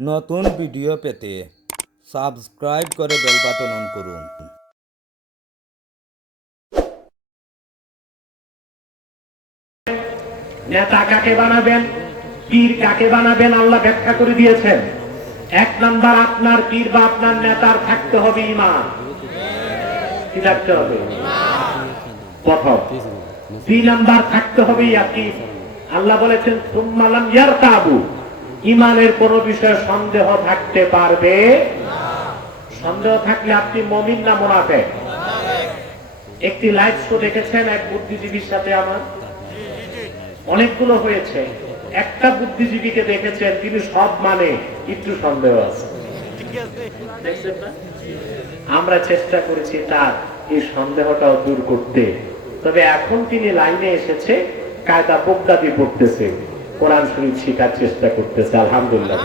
নতুন ভিডিও পেতে সাবস্ক্রাইব করে বেল বাটন অন করুন। নেতা কাকে বানাবেন, পীর কাকে বানাবেন আল্লাহ ব্যাখ্যা করে দিয়েছেন। এক নাম্বার, আপনার পীর বা আপনার নেতার থাকতে হবে ঈমান। কি থাকতে হবে? প্রথম। দুই নাম্বার থাকতে হবে ইয়াকিন। আল্লাহ বলেছেন সুম্মা লাম ইয়ারতাবু, ঈমানের কোন বিষয়ে সন্দেহ থাকতে পারবে না। সন্দেহ থাকলে আপনি মুমিন না মুনাফিক? একটি লাইভ শো দেখেছেন এক বুদ্ধিজীবীর সাথে আমার, অনেকগুলো হয়েছে। একটা বুদ্ধিজীবীকে দেখেছেন তিনি সব মানে একটু সন্দেহ আছে। দেখছেন না? আমরা চেষ্টা করেছি তার এই সন্দেহটাও দূর করতে। তবে এখন তিনি লাইনে এসেছে, কায়দা পোক্তাদি পড়তেছে, কোরআন শরীফ শেখার চেষ্টা করতেছে। আলহামদুলিল্লাহ।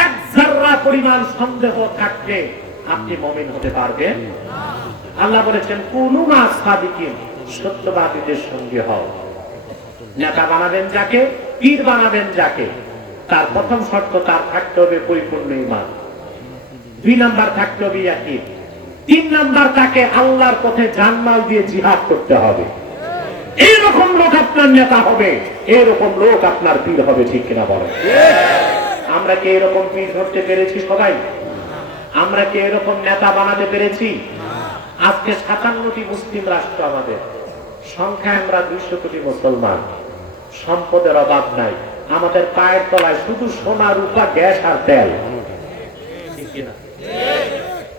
এক যারা পরিমাণ সন্দেহ থাকতে আপনি মুমিন হতে পারবেন? আল্লাহ বলেছেন কুনু মা সাদিকিন, সত্যবাদীদের সঙ্গে হও। নেতা বানাবেন যাকে, পীর বানাবেন যাকে, তার প্রথম শর্ত তার থাকতে হবে পরিপূর্ণ ঈমান। দুই নাম্বার থাকতে হবে ইয়াকিন। তিন নাম্বার, তাকে আল্লাহর পথে জানমাল দিয়ে জিহাদ করতে হবে। এইরকম লোক আপনার নেতা হবে, এরকম লোক আপনার পীর হবে। ঠিক কিনা বলেন? আমরা কি এরকম পীর ধরতে পেরেছি সবাই? আমরা কি এরকম নেতা বানাতে পেরেছি? আজকে 57টি মুসলিম রাষ্ট্র আমাদের, সংখ্যায় আমরা 200 কোটি মুসলমান, সম্পদের অভাব নাই, আমাদের পায়ের তলায় শুধু সোনা রূপা গ্যাস আর তেল।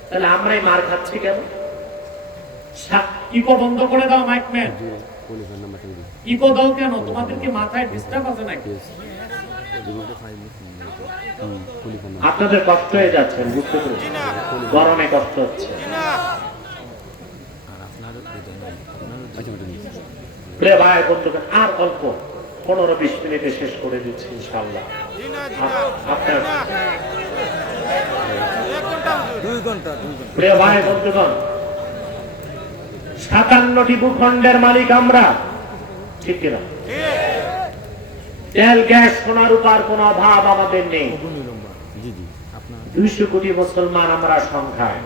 তাহলে আমরাই মার খাচ্ছি কেন? ইকো বন্ধ করে দাও মাইকম্যান, ইকো দাও কেন? তোমাদেরকে মাথায় ডিস্টার্ব আছে নাকি? আপনাদের কষ্ট হয়ে যাচ্ছে, বুঝতে পেরেছি, গরমে কষ্ট হচ্ছে। ভাই বন্ধুগণ, আর অল্প 15-20 মিনিটে শেষ করে দিচ্ছি ইনশাআল্লাহ। আপনার প্রিয় ভাই বন্ধুগণ, 57টি ভূখণ্ডের মালিক আমরা, ঠিক কিনা? তেল গ্যাস সোনা রূপার কোন অভাব আমাদের নেই। 200 কোটি মুসলমান আমরা সংখ্যায়,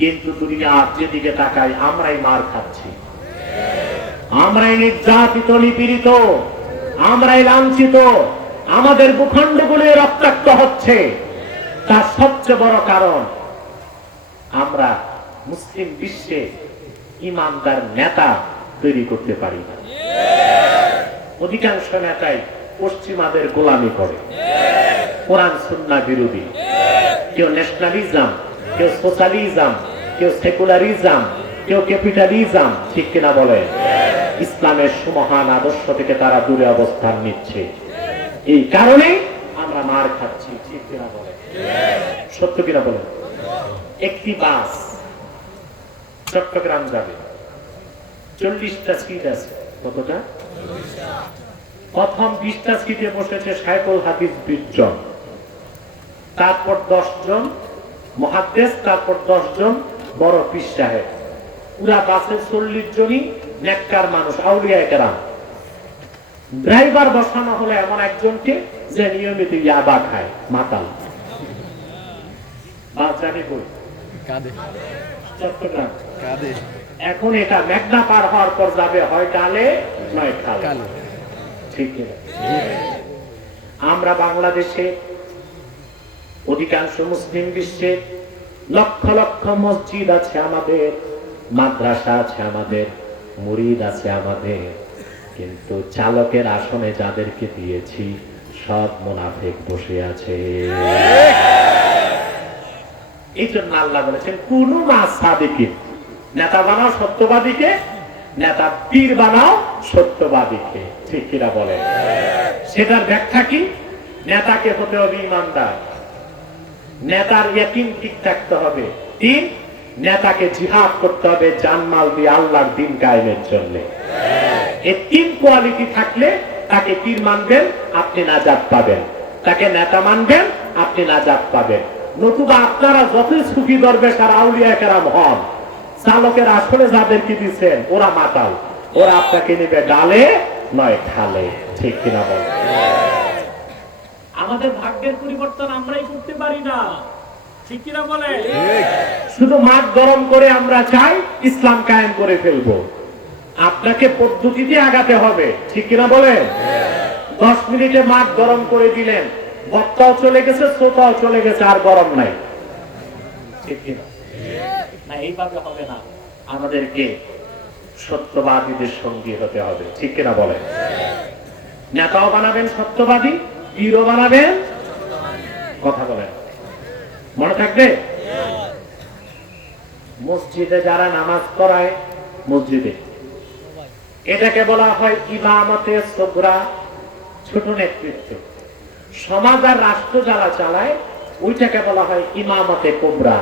কিন্তু দুনিয়ার যেদিকে তাকাই আমরাই মার খাচ্ছি, আমরাই নির্যাতিত নিপীড়িত, আমরাই লাঞ্ছিত, আমাদের ভূখণ্ডগুলি রক্তাক্ত হচ্ছে। তার সবচেয়ে বড় কারণ আমরা মুসলিম বিশ্বে ইমানদার নেতা তৈরি করতে পারি না। অধিকাংশ নেতাই পশ্চিমাদের গোলামি করে, কোরআন সুন্নাহ বিরোধী। কেউ ন্যাশনালিজম, কেউ সোশ্যালিজম, কেউ সেকুলারিজম, কেউ ক্যাপিটালিজম। ঠিক কিনা বলে? ইসলামের সুমহান আদর্শ থেকে তারা দূরে অবস্থান নিচ্ছে। এই কারণে আমরা মার খাচ্ছি। ঠিক কিনা বলে? সত্য কিনা বলে? একটি বাস চট্টগ্রাম যাবে, 40টা সিট আছে। কতটা? প্রথম 20টা সিটে বসেছে শাইখুল হাদিস 20 জন, তারপর 10 জন মুহাদ্দিস, তারপর 10 জন বড় পীর সাহেব। পুরা বাসে 40 জনই নেককার মানুষ, আউলিয়ায়ে কেরাম। ড্রাইভার বসানো হলো এমন একজনকে যে নিয়মিত ইয়াবা খায়, মাতাল। বাস যাবে কই? চট্টগ্রাম। এখন এটা মেঘনা পার হওয়ার পর যাবে হয় ডালে নয় খালে। ঠিক কিনা? আমরা বাংলাদেশে, অধিকাংশ মুসলিম বিশ্বে লক্ষ লক্ষ মসজিদ আছে আমাদের, মাদ্রাসা আছে আমাদের, মুরিদ আছে আমাদের, কিন্তু চালকের আসনে যাদেরকে দিয়েছি সব মুনাফিক বসে আছে। এই জন্য আল্লাহ বলেছেন কুনু মা সাদিকিন, নেতা বানাও সত্যবাদীকে, নেতা পীর বানাও সত্যবাদীকে। ঠিক কিনা বলে? সেটার ব্যাখ্যা কি? নেতাকে হতে হবে ইমানদার, নেতার ইয়াকিন ঠিক থাকতে হবে। 3, নেতাকে জিহাদ করতে হবে জানমাল দিয়ে আল্লাহর দ্বীন কায়েমের জন্য। এই 3 কোয়ালিটি থাকলে তাকে পীর মানবেন, আপনি নাজাত পাবেন। তাকে নেতা মানবেন, আপনি নাজাত পাবেন। নতুবা আপনারা যতই সুফি দরবেশ আর আউলিয়া কেরাম হন, চালকের আসলে যাদেরকে দিচ্ছেন ওরা মাতাল, ওরা আপনাকে নেবে ডালে নয় খালে। ঠিক কিনা বল? আমাদের ভাগ্যের পরিবর্তন আমরাই করতে পারি না, ঠিক কিনা বলে? শুধু মাঠ গরম করে আমরা চাই ইসলাম কায়েম করে ফেলবো। আপনাকে পদ্ধতিতে আগাতে হবে, ঠিক কিনা বলে? 10 মিনিটে মাঠ গরম করে দিলেন, বক্তাও চলে গেছে, শ্রোতাও চলে গেছে, আর গরম নাই, ঠিক কিনা? না, এইভাবে হবে না। আমাদেরকে সত্যবাদীদের সঙ্গী হতে হবে, ঠিক কিনা বলে? নেতাও বানাবেন সত্যবাদী, পীরও বানাবেন, কথা বলেন, মনে থাকবে? মসজিদে যারা নামাজ পড়ায়, মসজিদে এটাকে বলা হয় ইমামতে সুগরা, ছোট নেতৃত্ব। সমাজ আর রাষ্ট্র যারা চালায় ওইটাকে বলা হয় ইমামতে কুবরা,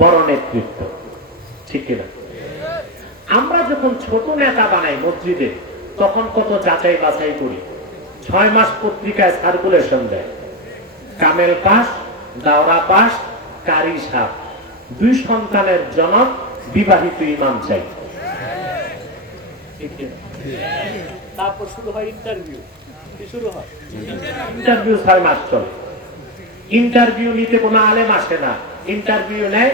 বড় নেতৃত্ব, ঠিক কিনা? আমরা যখন ছোট নেতা বানাই মসজিদে, তখন কত যাচাই বাছাই করি। 6 মাস পত্রিকায় সার্কুলেশন দেয়, কামেল পাস, দাওরা পাস, কারি সাপ, 2 সন্তানের জনক, বিবাহিত ইমাম চাই, ঠিক কিনা? তারপর শুরু হয় ইন্টারভিউ। কি শুরু হয়? ইন্টারভিউ 6 মাস চলে। ইন্টারভিউ নিতে কোনো আলেম আসে না, ইন্টারভিউ নেয়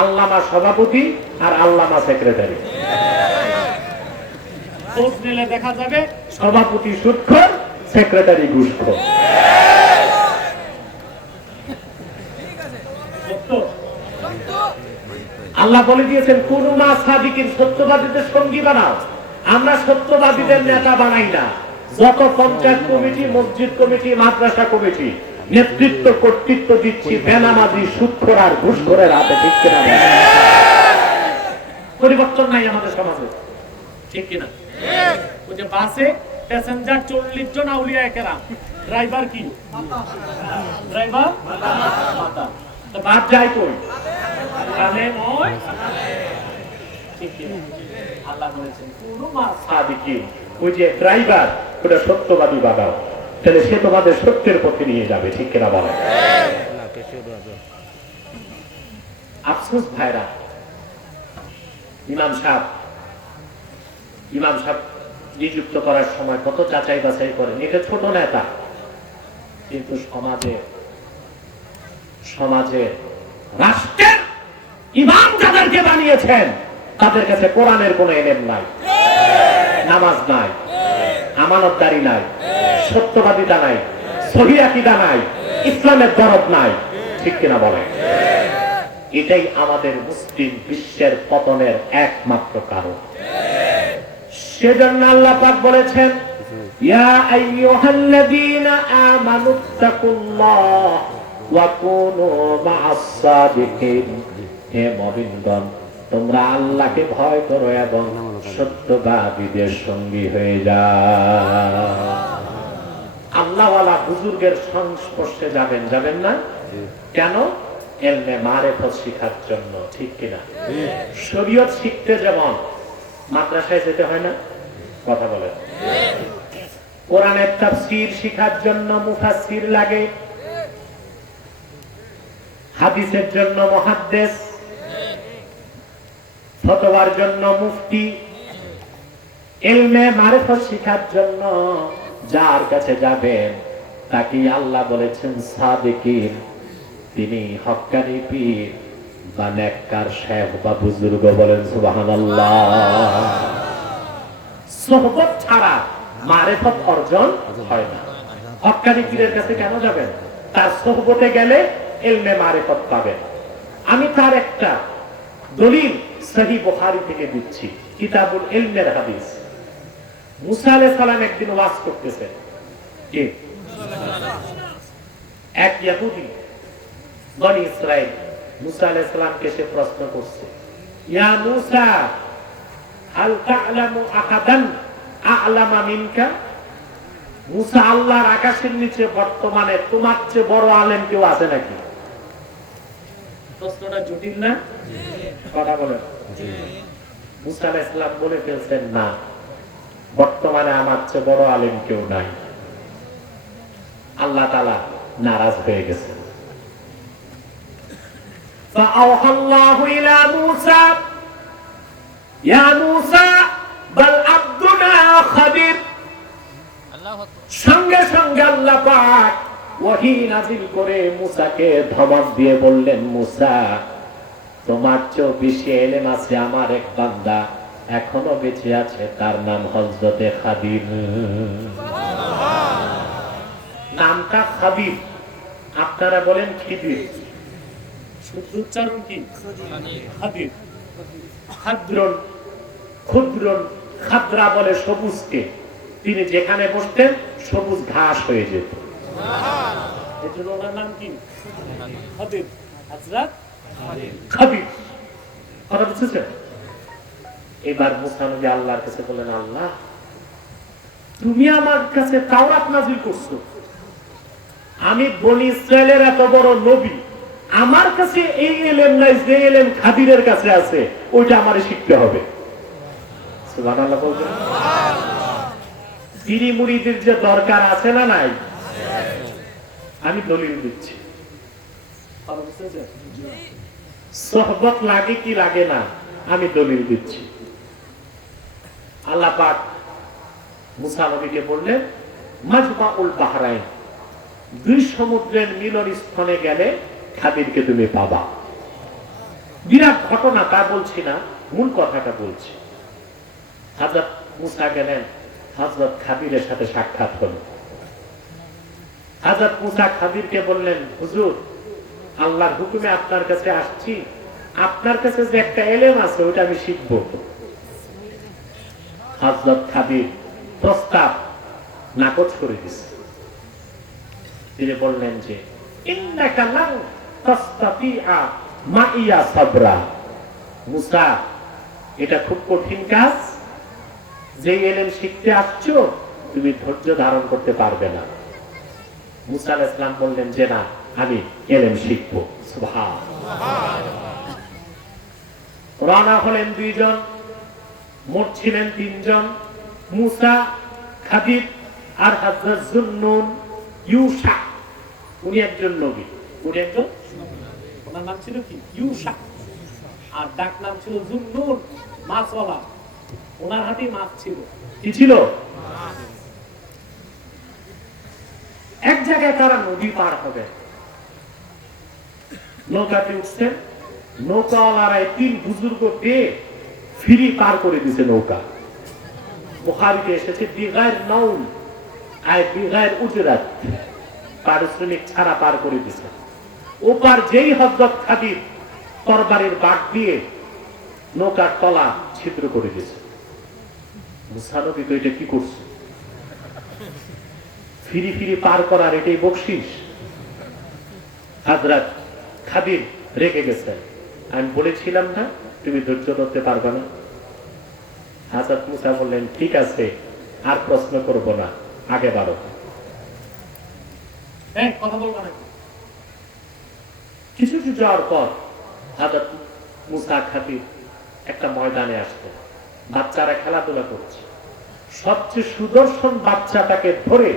আল্লামা সভাপতি আর আল্লামা সেক্রেটারি। খোঁজ নিলে দেখা যাবে সভাপতি সুদখোর, সেক্রেটারি ঘুষখোর। আল্লাহ বলে দিয়েছেন কুনু মা সাদিকিন, সত্যবাদীদের সঙ্গী বানাও। আমরা সত্যবাদীদের নেতা বানাই না। যত পঞ্চায়েত কমিটি, মসজিদ কমিটি, মাদ্রাসা কমিটি, নেতৃত্ব কর্তৃত্ব দিচ্ছি বেনামাজি, সুদখোর আর ঘুষখোরের হাতে, ঠিক কিনা? পরিবর্তন নাই আমাদের সমাজে, ঠিক কিনা? ওই যে বাসে প্যাসেঞ্জার 40 জন আউলিয়া কেরাম, ড্রাইভার কি? ড্রাইভার মাতা, তো বাদ যায় কই? কানে নয়, ঠিক কিনা? আল্লাহ বলেছেন কুনু মা সাদিকিন, ওই যে ড্রাইভার ওটা সত্যবাদী বানাও, তাহলে সে তোমাদের সত্যের পথে নিয়ে যাবে, ঠিক কিনা বলে? আফসোস ভাইরা, ইমাম সাহেব নিযুক্ত করার সময় কত যাচাই বাছাই করেন। এটা ছোট নেতা, কিন্তু সমাজে রাষ্ট্রের ইমাম যাদেরকে বানিয়েছেন তাদের কাছে কোরআনের কোনো এলেম নাই, নামাজ নাই, আমানতদারি নাই, সত্যবাদিতা নাই, সহিহ আকীদা নাই, ইসলামের দরদ নাই, ঠিক কিনা বলে? এটাই আমাদের মুসলিম বিশ্বের পতনের একমাত্র কারণ। সেজন্য আল্লাহ পাক বলেছেন ইয়া আইয়ুহাল্লাযীনা আমানুত্তাকুল্লাহ ওয়া কুনু মা'আস সাদিকিন, হে মুমিনগণ, তোমরা আল্লাহকে ভয় করো এবং সত্যবাদীদের সঙ্গী হয়ে যাও। আল্লাহওয়ালা বুজুর্গের সংস্পর্শে যাবেন না কেন? এলমে মারেফত শিখার জন্য, ঠিক কিনা? শরীয়ত শিখতে যেমন মাদ্রাসায় যেতে হয় না, কথা বলেন। কোরআনের তাফসীর শিখার জন্য মুফাসসির লাগে, হাদিসের জন্য মুহাদ্দিস, ফতোয়ার জন্য মুফতি। ইলমে মারিফত শিখার জন্য যার কাছে যাবেন তাকে আল্লাহ বলেছেন সাদিকিন, তিনি হক্কানি পীর বা নেককার শেখ বা বুজুর্গ, বলেন সুবহানাল্লাহ। সোহবত ছাড়া মারিফত অর্জন হয় না। হক্কানি পীরের কাছে কেন যাবেন? তার সোহবতে গেলে ইলমে মারিফত পাবেন। আমি তার একটা দলিল সহিহ বুখারী থেকে দিচ্ছি, কিতাবুল ইলমের হাদিস। মুসা আলাইহিস সালাম একদিন ওয়াজ করতেছেন, কে? এক ইহুদি বনি ইসরাইল মুসা আলাইহিস সালামকে সে প্রশ্ন করছে, ইয়া মুসা হাল তা'লামু আহাদান আ'লামা মিনকা? মুসা, আল্লাহর আকাশের নিচে বর্তমানে তোমার চেয়ে বড় আলেম কেউ আছে নাকি? প্রশ্নটা জটিল না? কথা বলেন। মুসা আলাইহিস সালাম বলে ফেলছেন, না, বর্তমানে আমার চেয়ে বড় আলেম কেউ নাই। আল্লাহ তাআলা নারাজ হয়ে গেছেন। فأوحى الله إلى موسى يا موسى بل عبدنا خبير। সঙ্গে সঙ্গে আল্লাহ পাক ওহী নাযিল করে মুসাকে ধমক দিয়ে বললেন, মুসা, তোমার চেয়েও বেশি এলেম আছে আমার এক বান্দা এখনো বেঁচে আছে, তার নাম হযরতে খাদির। নামটা খাদির, আপনারা বলেন খিদির, শুদ্ধ উচ্চারণ কি? খাদির। খাদ্রন, ক্ষুদ্রন, খাদ্রা বলে সবুজকে। তিনি যেখানে বসতেন সবুজ ঘাস হয়ে যেত, এজন্য ওনার নাম কি? খাদির। হযরত খাদির। কথা বুঝছেন? এবার মুসা নবী আল্লাহর কাছে বলেন, আল্লাহ, তুমি আমার কাছে তাওরাত নাযিল করছো, আমি বনি ইসরাইলের এত বড় নবী, আমার কাছে এই ইলম নাই যে ইলম খাদিরের কাছে আছে, ওইটা আমারে শিখতে হবে। সুবহানাল্লাহ বলবেন। পীরি মুরিদের যে দরকার আছে না নাই, আমি দলিল দিচ্ছি। সোহবত লাগে কি লাগে না, আমি দলিল দিচ্ছি। আল্লাহ পাক মুসা নবীকে বললেন, মাজমাউল বাহরাইন, দুই সমুদ্রের মিলন স্থানে গেলে খাদিরকে তুমি পাবা। বিরাট ঘটনা তা বলছি না, মূল কথাটা বলছি। হযরত মুসা গেলেন, হযরত খাদিরের সাথে সাক্ষাৎ হলো। হযরত মুসা খাদিরকে বললেন, হুজুর, আল্লাহর হুকুমে আপনার কাছে আসছি, আপনার কাছে যে একটা এলেম আছে ওটা আমি শিখবো। হযরত খাদির প্রস্তাব নাকচ করে দিয়েছে। তিনি বললেন যে, ইন্নাকা লান তাসতাতিআ মাইয়া সাবরা। মুসা, এটা খুব কঠিন কাজ, যে এলেম শিখতে আসছো তুমি ধৈর্য ধারণ করতে পারবে না। মুসা আলাইহিস সালাম বললেন যে, না, আমি এলেম শিখবো। সুবহানাল্লাহ। রওনা হলেন দুইজন, মোট ছিলেন তিনজন, মুসা, খাদির আর হযরত যুন্নুন ইউশা। উনি একজন নবী, উনি একজন, ওনার নাম ছিল কি? ইউশা। আর ডাক নাম ছিল যুন্নুন, মাছওয়ালা। ওনার হাতে মাছ ছিল। কি ছিল? এক জায়গায় তারা নদী পার হবে, নৌকাতে উঠছেন, নৌকাওয়ালারা তিন বুজুর্গ পেয়ে ফিরি পার করে দিয়েছে নৌকা। বুখারীতে এসেছে বিগায়ের নাউল আয় বিগায়ের উজরাত, পারিশ্রমিক ছাড়া পার করে দিয়েছে। ওপার যেই হযরত খাদির তরবারির বাঁক দিয়ে নৌকার তলা ছিদ্র করে দিয়েছে। মুসা নবী তো এটা কি করছে? ফিরি ফিরি পার করার এটাই বকশিস। হযরত খাদির রেগে গেছে, আমি বলেছিলাম না তুমি ধৈর্য ধরতে পারবে না। হযরত মুসা বললেন, ঠিক আছে, আর প্রশ্ন করব না, আগে বাড়ো। কথা বলবো না। কিছু যাওয়ার পর হযরত মুসা খাদির একটা ময়দানে আসতো, বাচ্চারা খেলাধুলা করছে। সবচেয়ে সুদর্শন বাচ্চাটাকে ধরে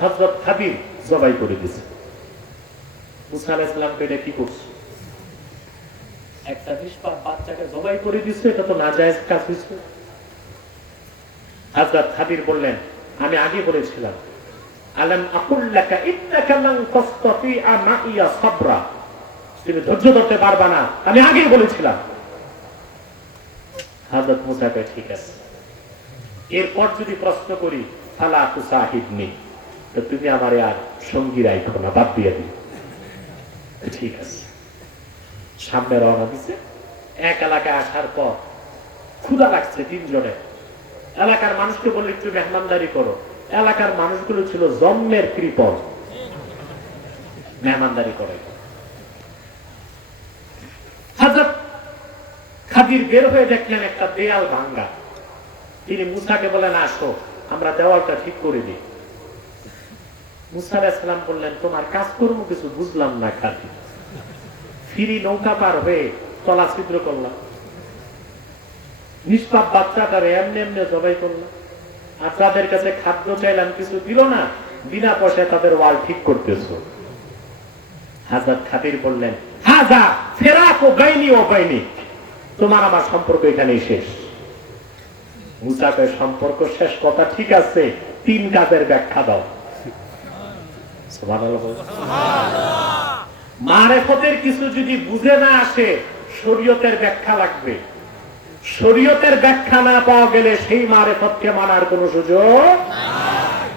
হযরত খাদির জবাই করে দিয়েছে। মুসা আলাইহিস সালাম এটা কি করছে? একটা নিষ্পাপ বাচ্চাকে জবাই করে দিয়েছে, এটা তো নাজায়েজ কাজ হয়েছে। হযরত খাদির বললেন, আমি আগে বলেছিলাম, আলাম আকুল লাকা ইন্নাকা লান তাসতাতিআ মাইয়া সাবরা, তুমি ধৈর্য ধরতে পারবা না, আমি আগেই বলেছিলাম। হযরত মুসা কয়, ঠিক আছে, এরপর যদি প্রশ্ন করি ফালা তুসাহিবনি, তো তুমি আমারে আর সঙ্গী রাখো না, বাদ দিয়ে দিও। ঠিক আছে, সামনে রওনা দিছে। এক এলাকায় আসার পর ক্ষুধা লাগছে তিনজনে। এলাকার মানুষকে বললে একটু মেহমানদারি করো। এলাকার মানুষগুলো ছিল জন্মের কৃপণ, মেহমানদারি করে। হযরত খাদির বের হয়ে দেখলেন একটা দেয়াল ভাঙ্গা। তিনি মুসাকে বলেন, আসো আমরা দেওয়ালটা ঠিক করে দিই। মুসা আলাইহিস সালাম বললেন, তোমার কাজকর্ম কিছু বুঝলাম না খাদির, ফিরি নৌকা পার হয়ে তলা ছিদ্র করলাম, নিষ্পাপ বাচ্চাটারে এমনি এমনি জবাই করলাম, আর তাদের কাছে খাদ্য চাইলাম কিছু দিল না, বিনা পয়সায় তাদের ওয়াল ঠিক করতেছো। হযরত খাদির বললেন, হাযা ফিরাকু বাইনি ওয়া বাইনিক, তোমার আমার সম্পর্ক এখানেই শেষ। মুসা কয়, সম্পর্ক শেষ কথা ঠিক আছে, তিন কাজের ব্যাখ্যা দাও। সুবহানাল্লাহ বলেন। মারেফতের কিছু যদি বুঝে না আসে, শরীয়তের ব্যাখ্যা লাগবে। শরীয়তের ব্যাখ্যা না পাওয়া গেলে সেই মারেফতকে মানার কোনো সুযোগ নাই।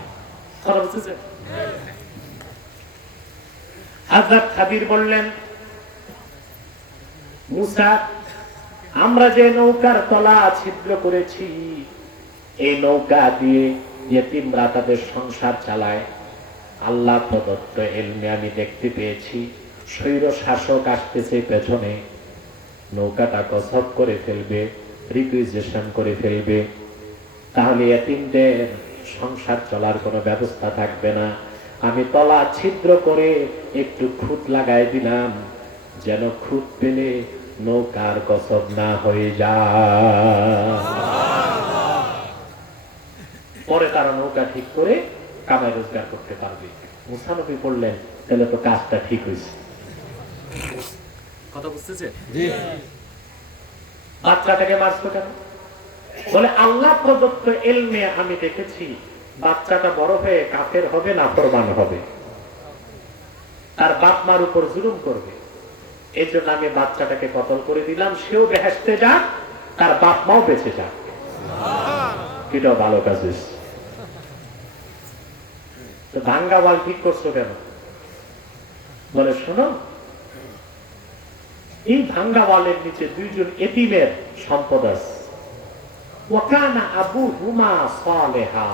হযরত খাদির বললেন, মুসা, আমরা যে নৌকার তলা ছিদ্র করেছি, এই নৌকা দিয়ে ইয়েতিমরা তাদের সংসার চালায়। আল্লাহ প্রদত্ত ইলমে আমি দেখতে পেয়েছি, স্বৈর শাসক আসতেছে পেছনে, নৌকাটা গজব করে ফেলবে, রিকুইজিশন করে ফেলবে, তাহলে ইয়েতিমদের সংসার চলার কোনো ব্যবস্থা থাকবে না। আমি তলা ছিদ্র করে একটু খুঁত লাগাই দিলাম, যেন খুঁত পেলে নৌকার গজব না হয়ে যায়। পরে তারা নৌকা ঠিক করে কামাই রোজগার করতে পারবে। মুসা নবী বললেন, তাহলে তো কাজটা ঠিক হয়েছে। কথা বুঝতেছে? বাচ্চাটাকে মারছো কেন? বলে, আল্লাহ প্রদত্ত ইলমে আমি দেখেছি বাচ্চাটা বড় হয়ে কাফের হবে, নাফরমান হবে, তার বাপ মার উপর জুলুম করবে। এই জন্য আমি বাচ্চাটাকে কতল করে দিলাম, সেও বেহেশতে যাক, তার বাপ মাও বেঁচে যাক। এটাও ভালো কাজ হয়েছে। তো ভাঙ্গা ওয়াল ঠিক করছো কেন? বলে, শোনো, এই ভাঙ্গা ওয়ালের নিচে দুইজন এতিমের সম্পদ আছে। ওয়াকানা আবুহুমা সালেহা,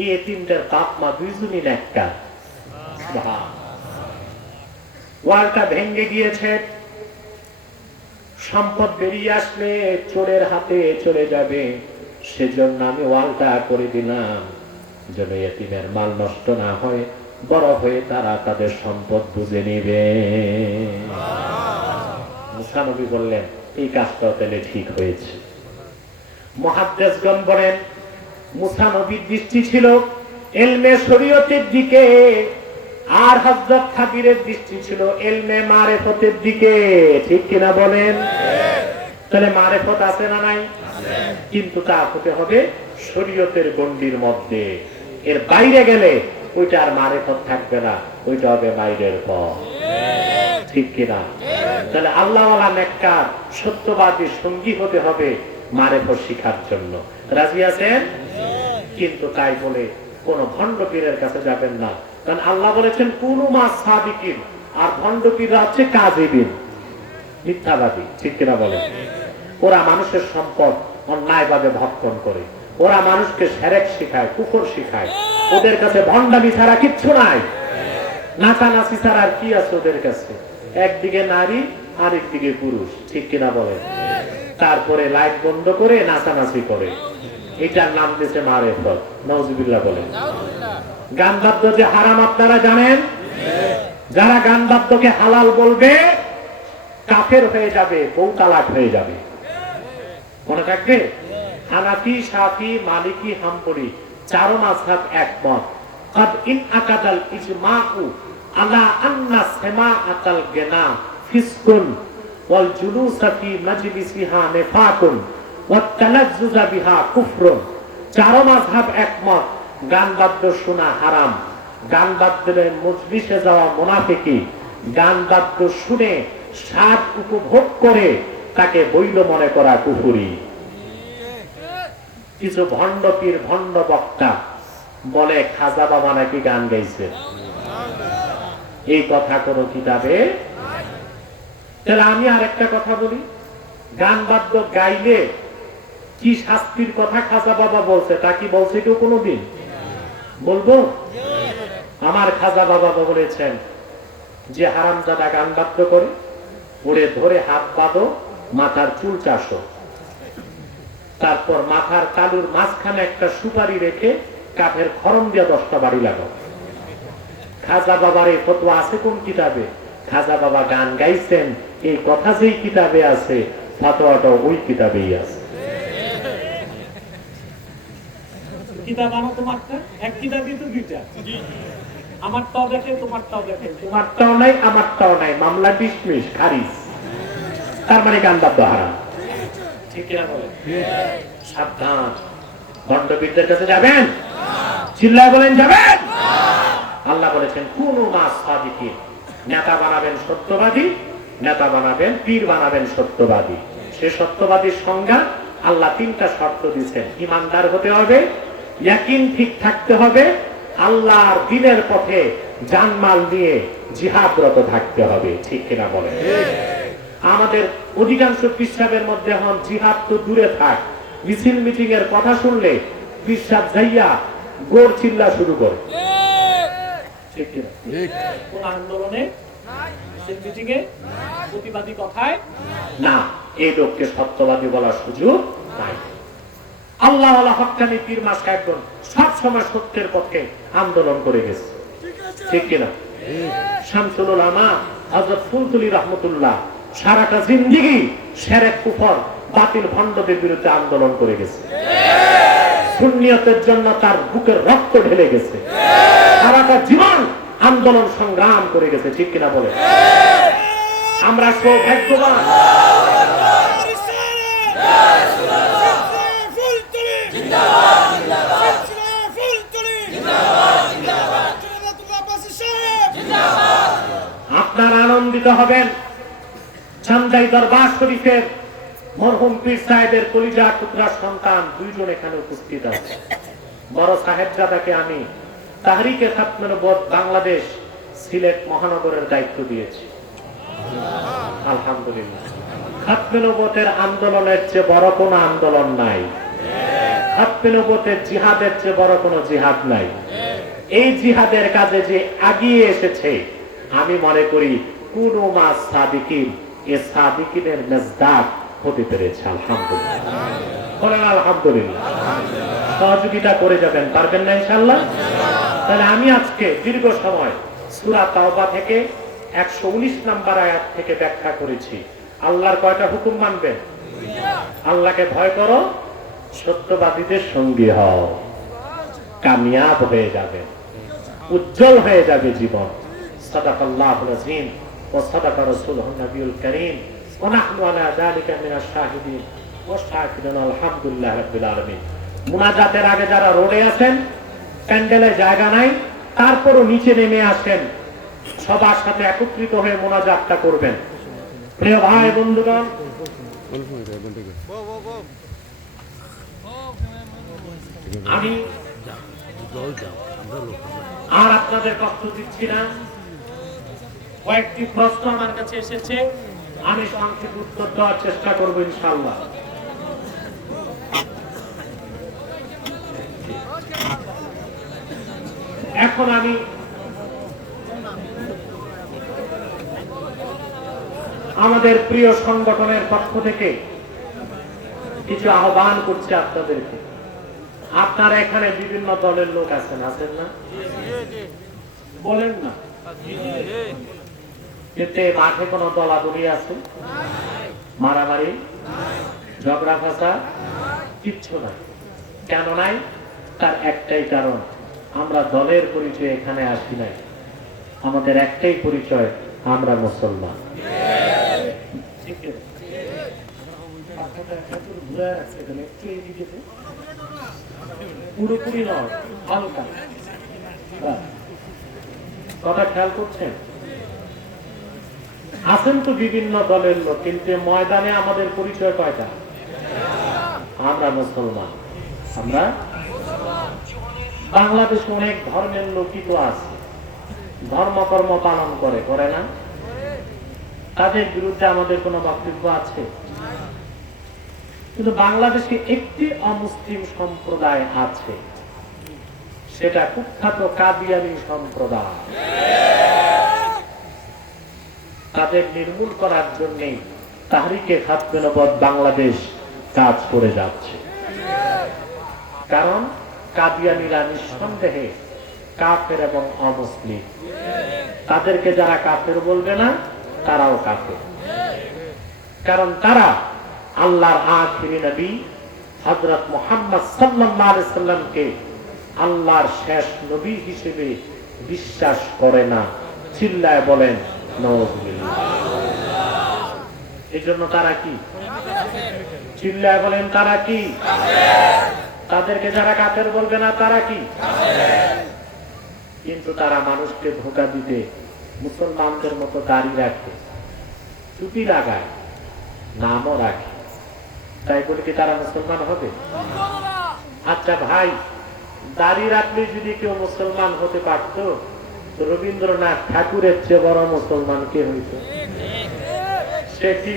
এই এতিমদের বাপ মা দুইজনই নেককার। ওয়ালটা ভেঙে গিয়েছে, সম্পদ বেরিয়ে আসলে চোরের হাতে চলে যাবে, সেজন্য আমি ওয়ালটা করে দিলাম, যেন এতিমের মাল নষ্ট না হয়, বড় হয়ে তারা তাদের সম্পদ বুঝে নিবে। মুসা নবী বললেন, এই কাজটা তাহলে ঠিক হয়েছে। মুহাদ্দিসগণ বলেন, মুসা নবীর দৃষ্টি ছিল ইলমে শরীয়তের দিকে, আর হযরত খাদিরের দৃষ্টি ছিল ইলমে মারিফতের দিকে। ঠিক কিনা বলেন? তাহলে মারিফত আছে না নাই? কিন্তু তা হতে হবে শরীয়তের গণ্ডির মধ্যে। এর বাইরে গেলে ওইটা আর মারিফত থাকবে না, ওইটা হবে বাইরের পথ। ঠিক কিনা? তাহলে আল্লাহওয়ালা নেককার সত্যবাদী সঙ্গী হতে হবে মারিফত শিখার জন্য। রাজি আছেন? কিন্তু তাই বলে কোন ভণ্ড পীরের কাছে যাবেন না, কারণ আল্লাহ বলেছেন কুনু মা সাদিকিন, আর ভণ্ড পীররা হচ্ছে কাযিবিন, মিথ্যাবাদী। ঠিক কিনা বলেন? ওরা মানুষের সম্পদ অন্যায়ভাবে ভক্ষণ করে, ওরা মানুষকে শিরক শিখায়, কুফর শিখায়। ওদের কাছে ভণ্ডামি ছাড়া কিচ্ছু নাই, নাচানাচি ছাড়া আর কি আছে ওদের কাছে? একদিকে নারী, আরেকদিকে পুরুষ। ঠিক কিনা বলেন? তারপরে লাইট বন্ধ করে নাচানাচি করে, এটার নাম দিয়েছে মারিফত। নাউজুবিল্লাহ বলেন। গান বাদ্য যে হারাম আপনারা জানেন? যারা গান বাদ্যকে হালাল বলবে কাফের হয়ে যাবে, বউ তালাক হয়ে যাবে। মনে থাকবে? হানাফি, শাফি, মালিকি, হাম্বলি চার মাযহাব একমত। قد إن أكد الإجماع على أن سماعة الغناء فسق والجلوس في مجلسها نفاق والتلذذ بها كفر। চার মাযহাব একমত, গান বাদ্য শোনা হারাম, গান বাদ্যের মজলিসে যাওয়া মুনাফিকি, গান বাদ্য শুনে স্বাদ উপভোগ করে তাকে বৈধ মনে করা কুফরি। কিছু ভণ্ড পীর, ভণ্ড বক্তা বলে খাজা বাবা নাকি গান গাইছে, এই কথা কোন কিতাবে? তাহলে আমি আর একটা কথা বলি, গান বাদ্য গাইলে কি শাস্তির কথা খাজা বাবা বলছে, তা কি বলছে কেউ কোনোদিন? বলবো? আমার খাজা বাবা বলেছেন যে হারামজাদা গান বাদ্য করে, ওরে ধরে হাত বাঁধো, মাথার চুল চাষো, তারপর মাথার তালুর মাঝখানে একটা সুপারি রেখে কাঠের খড়ম দিয়ে 10টা বাড়ি লাগাও। খাজা বাবার এই ফতোয়া আছে কোন কিতাবে? খাজা বাবা গান গাইছেন এই কথা যেই কিতাবে আছে, ফতোয়াটা ওই কিতাবেই আছে। কিতাব আনো তোমারটা, এক কিতাবই তো দুইটা, আমারটাও দেখে তোমারটাও দেখে, তোমারটাও নাই আমারটাও নাই, মামলা ডিসমিস, খারিজ। তার মানে গান বাদ্য হারাম। ঠিক কিনা বলেন? সাবধান, ভণ্ডপীরদের কাছে যাবেন, চিল্লায় বলেন যাবেন। আল্লাহ বলেছেন কুনু মা সাদিকিন, নেতা বানাবেন সত্যবাদী, নেতা বানাবেন, পীর বানাবেন সত্যবাদী। সে সত্যবাদীর সংজ্ঞা আল্লাহ তিনটা শর্ত দিয়েছেন। ইমানদার হতে হবে, ইয়াকিন ঠিক থাকতে হবে, আল্লাহর দ্বীনের পথে জানমাল নিয়ে জিহাদরত থাকতে হবে। ঠিক কিনা বলেন? আমাদের অধিকাংশ পিসাবের মধ্যে এখন জিহাদ তো দূরে থাক, মিছিল মিটিং এর কথা শুনলে পিসাব যাইয়া গোর চিল্লা শুরু করে। ঠিক কিনা? কোন আন্দোলনে, মিছিল মিটিং এ প্রতিবাদী কথায় না, এই লোককে সত্যবাদী বলার সুযোগ নাই। আল্লাহ ওয়ালা হক্কানি পীর মা সাহেবগণ সব সময় সত্যের পক্ষে আন্দোলন করে গেছে। ঠিক কিনা? শামসুল উলামা হযরত ফুলতুলি রাহমাতুল্লাহ সারাটা জিন্দেগি শিরক কুফর বাতিল ভণ্ডদের বিরুদ্ধে আন্দোলন করে গেছে। সুন্নিয়তের জন্য তার বুকের রক্ত ঢেলে গেছে, সারাটা জীবন আন্দোলন সংগ্রাম করে গেছে। ঠিক কিনা বলে? আমরা সৌভাগ্যবান। আপনারা আনন্দিত হবেন, চান্দাই দরবার শরীফের মরহুম পীর সাহেবের কলিজা টুকরা সন্তান দুইজন এখানে উপস্থিত আছে। বড় সাহেবজাদাকে আমি তাহরিকে খাতমে নবুয়ত বাংলাদেশ সিলেট মহানগরের দায়িত্ব দিয়েছি। আলহামদুলিল্লাহ, খাতমে নবুয়তের আন্দোলনের চেয়ে বড় কোনো আন্দোলন নাই, খাতমে নবুয়তের জিহাদের চেয়ে বড় কোনো জিহাদ নাই। এই জিহাদের কাজে যে এগিয়ে এসেছে, আমি মনে করি কুনু মা সাদিকিন, এ সাদিকিনের মেজদাক হতে পেরেছে। আলহামদুলিল্লাহ, বলেন আলহামদুলিল্লাহ। সহযোগিতা করে যাবেন, পারবেন না ইনশাআল্লাহ? তাহলে আমি আজকে দীর্ঘ সময় সূরা তাওবা থেকে 119 নম্বর আয়াত থেকে ব্যাখ্যা করেছি। আল্লাহর কয়টা হুকুম মানবেন? আল্লাহকে ভয় করো, সত্যবাদীদের সঙ্গী হও, কামিয়াব হয়ে যাবে, উজ্জ্বল হয়ে যাবে জীবন। সাদাকাল্লাহুল আযীম ওয়া সাদাকা রাসূলুহুন নবিয়ুল কারীম ওয়া নাহনু আলা যালিকা মিনাশ শাহিদিন ওয়া শাকিরিন। আলহামদুলিল্লাহি রাব্বিল আলামিন। মুনাজাতের আগে যারা রোডে আছেন, প্যান্ডেলে জায়গা নাই, তারপরও নিচে নেমে আসেন, সবার সাথে একত্রিত হয়ে মুনাজাতটা করবেন। প্রিয় ভাই বন্ধুগণ, আমি আর আপনাদের কষ্ট দিচ্ছি না। কয়েকটি প্রশ্ন আমার কাছে এসেছে, আমি সংক্ষিপ্ত উত্তর দেওয়ার চেষ্টা করবো ইনশাআল্লাহ। এখন আমি আমাদের প্রিয় সংগঠনের পক্ষ থেকে কিছু আহ্বান করছি আপনাদেরকে। আপনারা এখানে বিভিন্ন দলের লোক আছেন, আছেন না? বলেন না, এতে মাঠে কোনো দলাদলি আছে? মারামারি, ঝগড়া ফাসাদ কিচ্ছু নাই। কেন নাই? তার একটাই কারণ, আমরা দলের পরিচয় এখানে আসি নাই। আমাদের একটাই পরিচয়, আমরা মুসলমান। পুরোপুরি নয়, হালকা কথা খেয়াল করছেন? আছেন তো বিভিন্ন দলের লোক, কিন্তু ময়দানে আমাদের পরিচয় কয়টা? আমরা মুসলমান। আমরা বাংলাদেশে অনেক ধর্মের লোকই তো আছে, ধর্মকর্ম পালন করে, করে না? তাদের বিরুদ্ধে আমাদের কোনো বক্তব্য আছে? কিন্তু বাংলাদেশে একটি অমুসলিম সম্প্রদায় আছে, সেটা কুখ্যাত কাদিয়ানী সম্প্রদায়। তাদের নির্মূল করার জন্য তাহরিকে খাতমে নবুয়ত বাংলাদেশ কাজ করে যাচ্ছে। কারণ কাদিয়ানীরা নিঃসন্দেহে কাফের এবং অমুসলিম। তাদেরকে যারা কাফের বলবে না, তারাও কাফের। কারণ তারা আল্লাহর আখিরি নবী হযরত মুহাম্মদ সাল্লাল্লাহু আলাইহি সাল্লামকে আল্লাহর শেষ নবী হিসেবে বিশ্বাস করে না। চিল্লায় বলেন নাউযুবিল্লাহ। এজন্য তারা কি? চিল্লায় বলেন তারা কি? তাদেরকে যারা কাফের বলবে না, তারা কি? কিন্তু তারা মানুষকে ধোঁকা দিতে মুসলমানদের মতো দাড়ি রাখে, টুপি লাগায়, নামও রাখে। তাই বলে কি তারা মুসলমান হবে? আচ্ছা ভাই, দাড়ি রাখলে যদি কেউ মুসলমান হতে পারত, তো রবীন্দ্রনাথ ঠাকুরের চেয়ে বড় মুসলমান কে হইত? সে কি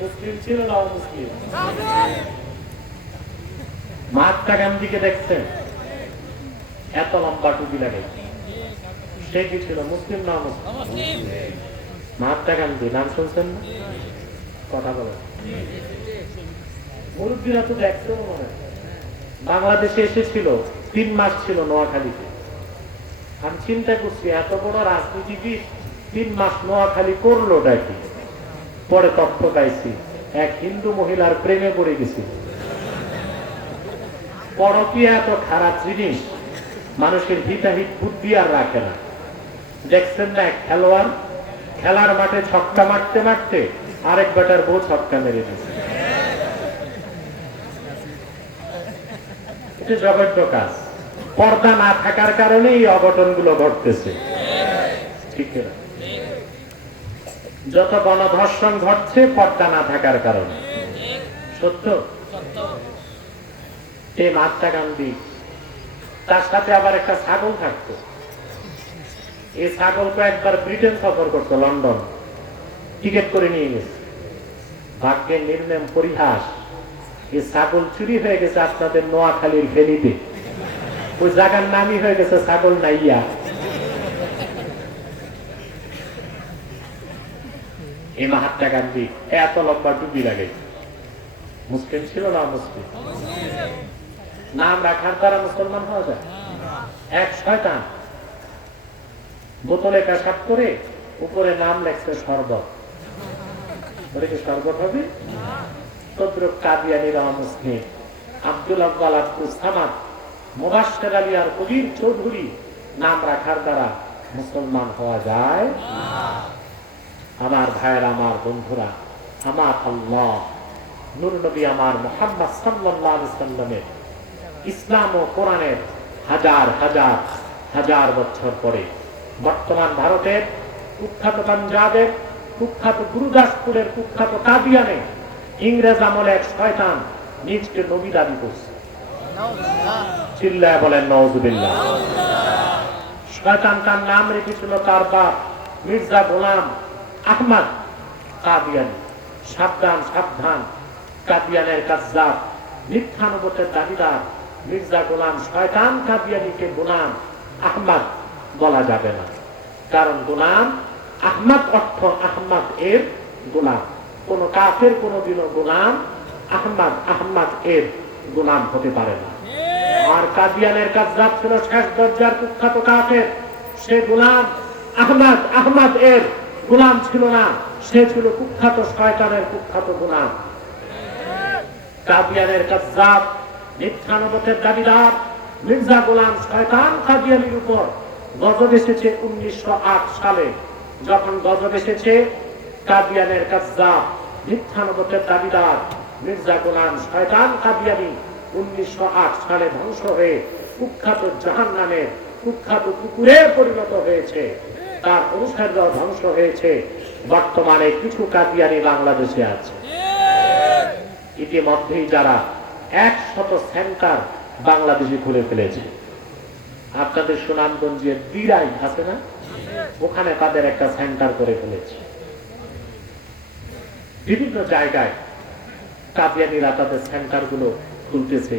মুসলিম ছিল না অমুসলিম? মহাত্মা গান্ধীকে দেখছেন, এত লম্বা টুপি লাগে, সে কি ছিল মুসলিম না মুসলিম? মহাত্মা গান্ধী নাম শুনছেন না? কথা বলেন। মুরব্বীরা তো দেখতে মনে হয়। বাংলাদেশে এসেছিল, 3 মাস ছিল নোয়াখালীতে। আমি চিন্তা করছি এত বড় রাজনীতিবিদ 3 মাস নোয়াখালী করলো ডাকি। পরে তথ্য পাইছি এক হিন্দু মহিলার প্রেমে পড়ে গেছিল। পরকীয়া এত খারাপ জিনিস, মানুষের হিতাহিত বুদ্ধি আর রাখে না। দেখছেন না এক খেলোয়াড় খেলার মাঠে ছক্কা মারতে মারতে আরেক বেটার বউ ছক্কা মেরে দিচ্ছে। এটা জঘন্য কাজ। পর্দা না থাকার কারণে এই অঘটন গুলো ঘটতেছে। ঠিক না? যত গণধর্ষণ ঘটছে পর্দা না থাকার কারণে। সত্য? এই মহাত্মা গান্ধী, তার সাথে আবার একটা ছাগল থাকতো। এই ছাগলকে একবার ব্রিটেন সফর করতো, লন্ডন, টিকিট করে নিয়ে গেছে। ভাগ্যের নির্মম পরিহাস, এই ছাগল চুরি হয়ে গেছে আপনাদের নোয়াখালীর ফেনীতে। ওই জায়গার নামই হয়ে গেছে ছাগল নাইয়া। এই মহাত্মা গান্ধী এত লম্বা টুপি লাগে, মুসলিম ছিল না মুসলিম? নাম রাখার দ্বারা মুসলমান হওয়া যায়? এক শয়তান বোতলে পেশাব করে উপরে নাম লেখছে শরবত। ওটা কি শরবত হবে? তদ্রুপ কাদিয়ানীরা মুসলিম। আব্দুল আব্বাল আব্দুল সামাদ, মুবাশশির আলী আর কবির চৌধুরী নাম রাখার দ্বারা মুসলমান হওয়া যায়? আমার ভাইয়ের, আমার বন্ধুরা, আমার আল্লাহ নূর নবী আমার মুহাম্মদ সাল্লাল্লাহু আলাইহি সাল্লামের ইসলাম ও কোরআনের হাজার হাজার হাজার বছর পরে বর্তমান ভারতের কুখ্যাত পাঞ্জাবের কুখ্যাত গুরুদাসপুরের কুখ্যাত কাদিয়ানে ইংরেজ আমলে এক শয়তান নিজকে নবী দাবি করছে। চিল্লায় বলেন নাউযুবিল্লাহ। শয়তান তার নাম রেখেছিল তার বাপ মির্জা গোলাম আহমদ কাদিয়ানী। সাবধান সাবধান, কাদিয়ানের কাজ্জাব, মিথ্যা নবুয়তের দাবিদার মির্জা গোলাম শয়তান কাদিয়ানীকে গোলাম আহমদ বলা যাবে না। কারণ গোলাম আহমদ অর্থ আহমদ এর গোলাম। কোন কাফের কোনদিনও গোলাম আহমদ এর গোলাম হতে পারে না। আর কাদিয়ানের কাজ্জাব ছিল শেষ দরজার কুখ্যাত কাফের। সে গোলাম আহমদ এর গোলাম ছিল না, সে ছিল কুখ্যাত শয়তানের কুখ্যাত গোলাম। কাদিয়ানের কাজ্জাব, মিথ্যা নবুয়তের দাবিদার মির্জা গোলাম শয়তান কাদিয়ানীর উপর গজব এসেছে 1908 সালে। যখন গজব এসেছে, কাদিয়ানের কাজ্জাব, মিথ্যা নবুয়তের দাবিদার মির্জা গোলাম শয়তান কাদিয়ানী 1908 সালে ধ্বংস হয়ে কুখ্যাত জাহান্নামের কুখ্যাত কুকুরে পরিণত হয়েছে। তার অনুসারীরাও ধ্বংস হয়েছে। বর্তমানে কিছু কাদিয়ানী বাংলাদেশে আছে। ইতিমধ্যেই যারা 100 সেন্টার বাংলাদেশে খুলে ফেলেছে। আপনাদের সুনামগঞ্জে দিরাই আছে না, ওখানে তাদের একটা সেন্টার করে ফেলেছে। বিভিন্ন জায়গায় কাদিয়ানীরা তাদের সেন্টার গুলো খুলতেছে।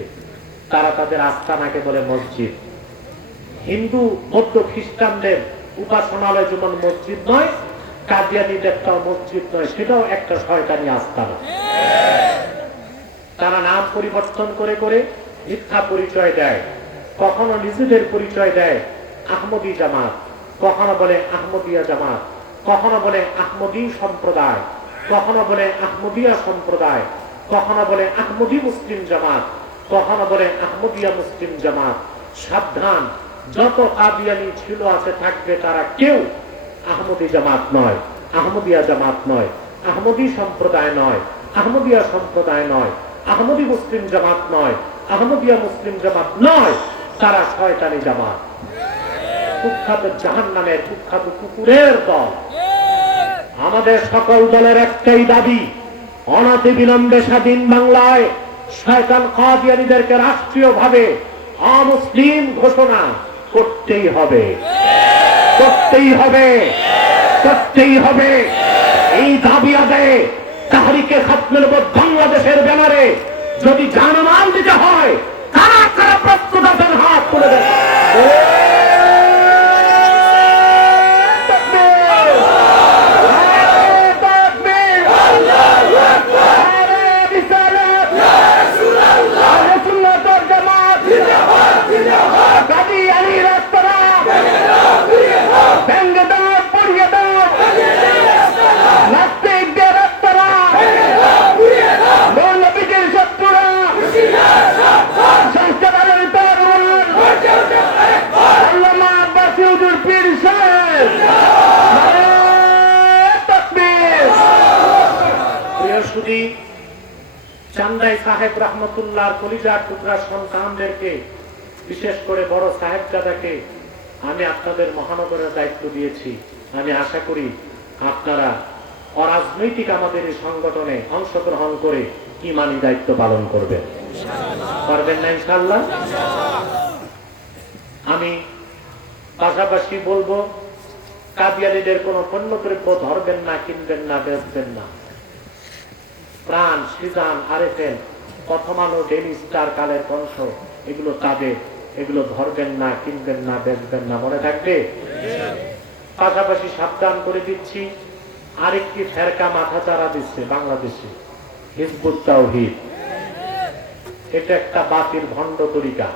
তারা তাদের আস্তানাকে বলে মসজিদ। হিন্দু বৌদ্ধ খ্রিস্টানদের উপাসনালয় যেমন মসজিদ নয়, কাদিয়ানীদেরটাও মসজিদ নয়, সেটাও একটা শয়তানি আস্তানা। তারা নাম পরিবর্তন করে করে মিথ্যা পরিচয় দেয়। কখনো নিজেদের পরিচয় দেয় আহমদী জামাত, কখনো বলে আহমদিয়া জামাত, কখনো বলে আহমদী সম্প্রদায়, কখনো বলে আহমদিয়া সম্প্রদায়, কখনো বলে আহমদী মুসলিম জামাত, কখনো বলে আহমদিয়া মুসলিম জামাত। সাবধান, যত কাদিয়ানী ছিল আছে থাকবে, তারা কেউ আহমদী জামাত নয়, আহমদিয়া জামাত নয়, আহমদী সম্প্রদায় নয়, আহমদিয়া সম্প্রদায় নয়, আহমদী মুসলিম জামাত নয়, আহমদিয়া মুসলিম জামাত নয়, তারা শয়তানি জামাত। কুখ্যাত জাহান্নামের কুখ্যাত কুকুরের দল। আমাদের সকল দলের একটাই দাবি, অনতি বিলম্বে স্বাধীন বাংলায় শয়তান কাদিয়ানীদেরকে রাষ্ট্রীয়ভাবে অমুসলিম ঘোষণা করতেই হবে, করতেই হবে, করতেই হবে। এই দাবি আদায়ে তাহরিকে খাতমুল নবুওয়াত বাংলাদেশের ব্যানারে যদি জানমাল দিতে হয়, কারা কারা প্রস্তুত আছেন হাত তুলে দেন। চান্দাই সাহেব রহমতুল্লাহর কলিজার টুকরা সন্তানদেরকে, বিশেষ করে বড় সাহেবজাদাকে আমি আপনাদের মহানগরের দায়িত্ব দিয়েছি। আমি আশা করি আপনারা অরাজনৈতিক আমাদের এই সংগঠনে অংশগ্রহণ করে ঈমানি দায়িত্ব পালন করবেন, পারবেন না ইনশাআল্লাহ? আমি পাশাপাশি বলবো, কাদিয়ানীদের কোনো পণ্যদ্রব্য ধরবেন না, কিনবেন না, বেচবেন না। প্রাণ, সৃজন, আরেফেন, প্রথম আলো, ডেইলি স্টার, কালের কংস, এগুলো তাদের, এগুলো ধরবেন না, কিনবেন না, বেচবেন না, মনে থাকবে। পাশাপাশি সাবধান করে দিচ্ছি, আরেকটি ফেরকা মাথা চারা দিচ্ছে বাংলাদেশে, হিজবুত তাওহীদ। এটা একটা বাতিল ভণ্ড তরিকা।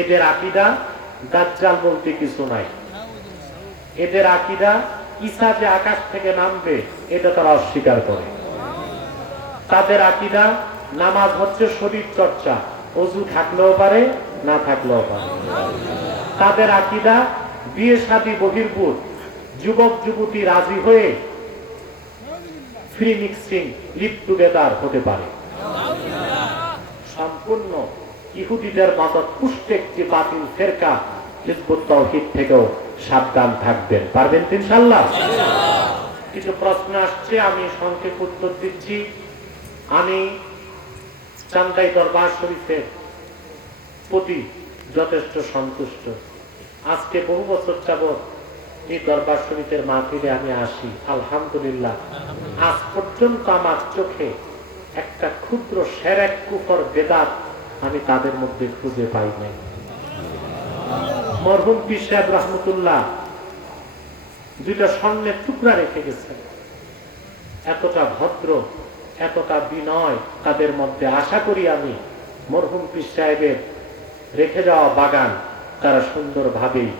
এদের আকীদা দাজ্জাল বলতে কিছু নাই। এদের আকীদা ঈসা যে আকাশ থেকে নামবে এটা তারা অস্বীকার করে। তাদের আকীদা নামাজ হচ্ছে শরীর চর্চা, ওযু থাকলেও পারে, না থাকলেও পারে। তাদের আকীদা বিয়ে শাদী বহির্ভূত, যুবক যুবতী রাজি হয়ে ফ্রি মিক্সিং, লিভ টুগেদার হতে পারে। সম্পূর্ণ ইহুদিদের মতো পুষ্ট একটি বাতিল ফেরকা হিজবুত তাওহীদ থেকেও সাবধান থাকবেন, পারবেন তো ইনশাআল্লাহ? কিছু প্রশ্ন আসছে, আমি সংক্ষেপ উত্তর দিচ্ছি। আমি চান্দাই দরবার শরীফের প্রতি যথেষ্ট সন্তুষ্ট। আজকে বহু বছর যাবৎ এই দরবার শরীফের মাহফিলে আমি আসি, আলহামদুলিল্লাহ আজ পর্যন্ত আমার চোখে একটা ক্ষুদ্র শিরক, কুফর, বেদাত আমি তাদের মধ্যে খুঁজে পাই নাই। মরহুম পীর সাহেব রহমতুল্লাহ দুইটা স্বর্ণের টুকরা রেখে গেছেন। এতটা ভদ্র, এতটা বিনয় তাদের মধ্যে। আশা করি আমি মরহুম পীর সাহেবের রেখে যাওয়া বাগান তারা সুন্দরভাবেই